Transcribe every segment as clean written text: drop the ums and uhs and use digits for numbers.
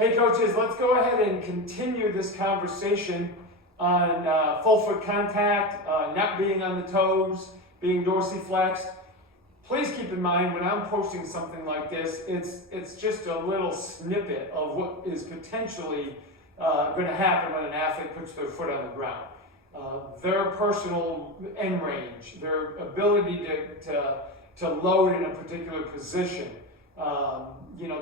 Hey coaches, let's go ahead and continue this conversation on full foot contact, not being on the toes, being dorsiflexed. Please keep in mind when I'm posting something like this, it's just a little snippet of what is potentially going to happen when an athlete puts their foot on the ground. Their personal end range, their ability to load in a particular position.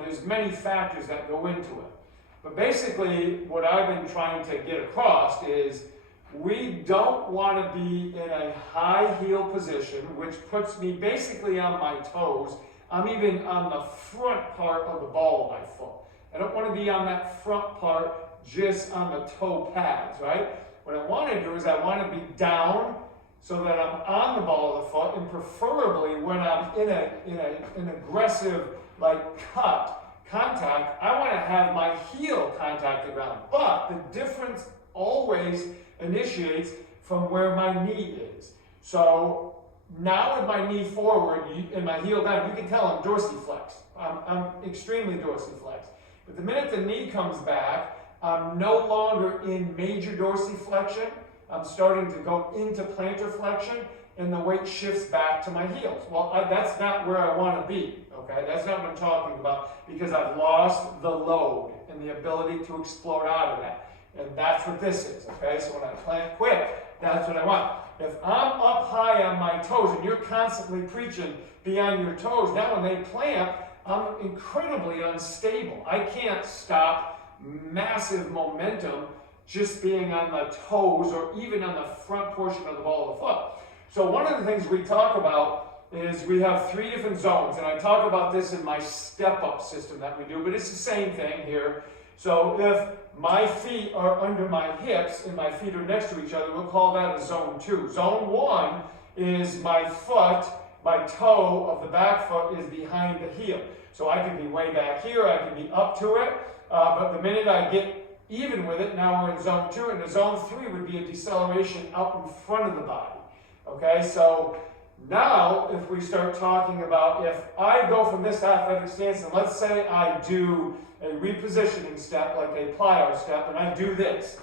There's many factors that go into it. But basically, what I've been trying to get across is we don't want to be in a high heel position, which puts me basically on my toes. I'm even on the front part of the ball of my foot. I don't want to be on that front part, just on the toe pads, right? What I want to do is I want to be down so that I'm on the ball of the foot, and preferably when I'm in an aggressive contact, I want to have my heel contact the ground. But the difference always initiates from where my knee is. So now with my knee forward and my heel down, you can tell I'm dorsiflexed. I'm extremely dorsiflexed. But the minute the knee comes back, I'm no longer in major dorsiflexion. I'm starting to go into plantar flexion, and the weight shifts back to my heels. Well, that's not where I want to be, okay? That's not what I'm talking about, because I've lost the load and the ability to explode out of that. And that's what this is, okay? So when I plant quick, that's what I want. If I'm up high on my toes, and you're constantly preaching be on your toes, now when they plant, I'm incredibly unstable. I can't stop massive momentum just being on the toes or even on the front portion of the ball of the foot. So one of the things we talk about is we have 3 different zones, and I talk about this in my step-up system that we do, but it's the same thing here. So if my feet are under my hips and my feet are next to each other, we'll call that a zone 2. Zone 1 is my foot, my toe of the back foot is behind the heel. So I can be way back here, I can be up to it, but the minute I get even with it, now we're in zone 2, and the zone 3 would be a deceleration out in front of the body. Okay, so now if we start talking about if I go from this athletic stance, and let's say I do a repositioning step, like a plyo step, and I do this.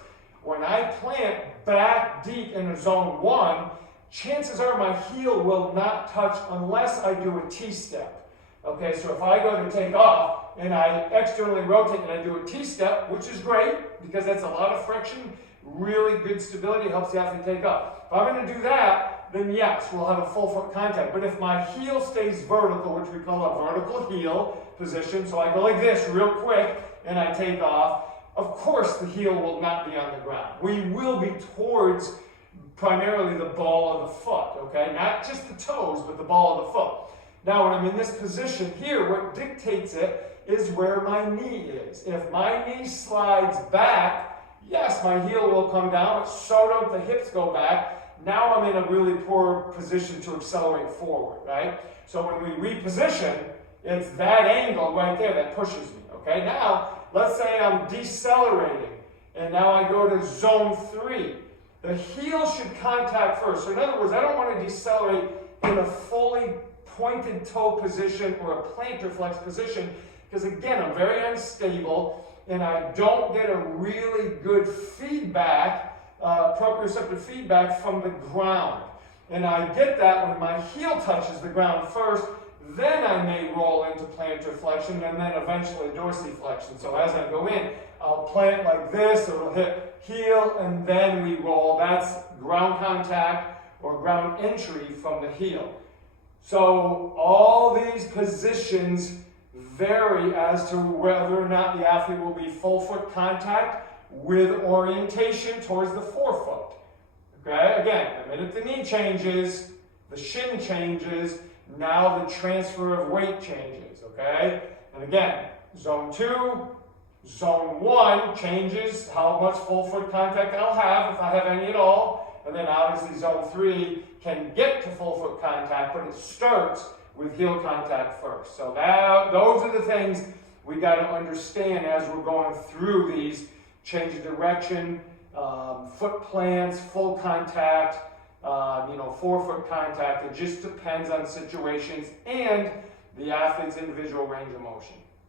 When I plant back deep in a zone 1, chances are my heel will not touch unless I do a T-step. Okay, so if I go to take off and I externally rotate and I do a T-step, which is great because that's a lot of friction, really good stability, helps the athlete take off. If I'm going to do that, then yes, we'll have a full foot contact. But if my heel stays vertical, which we call a vertical heel position, so I go like this real quick and I take off, of course the heel will not be on the ground. We will be towards primarily the ball of the foot, okay? Not just the toes, but the ball of the foot. Now, when I'm in this position here, what dictates it is where my knee is. If my knee slides back, yes, my heel will come down, but so don't the hips go back. Now I'm in a really poor position to accelerate forward, right? So when we reposition, it's that angle right there that pushes me, okay? Now, let's say I'm decelerating, and now I go to zone 3. The heel should contact first. So in other words, I don't want to decelerate in a fully pointed toe position or a plantar flex position, because again, I'm very unstable and I don't get a really good feedback, proprioceptive feedback from the ground. And I get that when my heel touches the ground first, then I may roll into plantar flexion and then eventually dorsiflexion. So as I go in, I'll plant like this, so it'll hit heel and then we roll. That's ground contact or ground entry from the heel. So all these positions vary as to whether or not the athlete will be full foot contact with orientation towards the forefoot. Okay, again, the minute the knee changes, the shin changes, now the transfer of weight changes, okay? And again, zone 2, zone 1 changes how much full foot contact I'll have, if I have any at all. And then obviously zone 3 can get to full foot contact, but it starts with heel contact first. So those are the things we got to understand as we're going through these change of direction, foot plants, full contact, forefoot contact. It just depends on situations and the athlete's individual range of motion.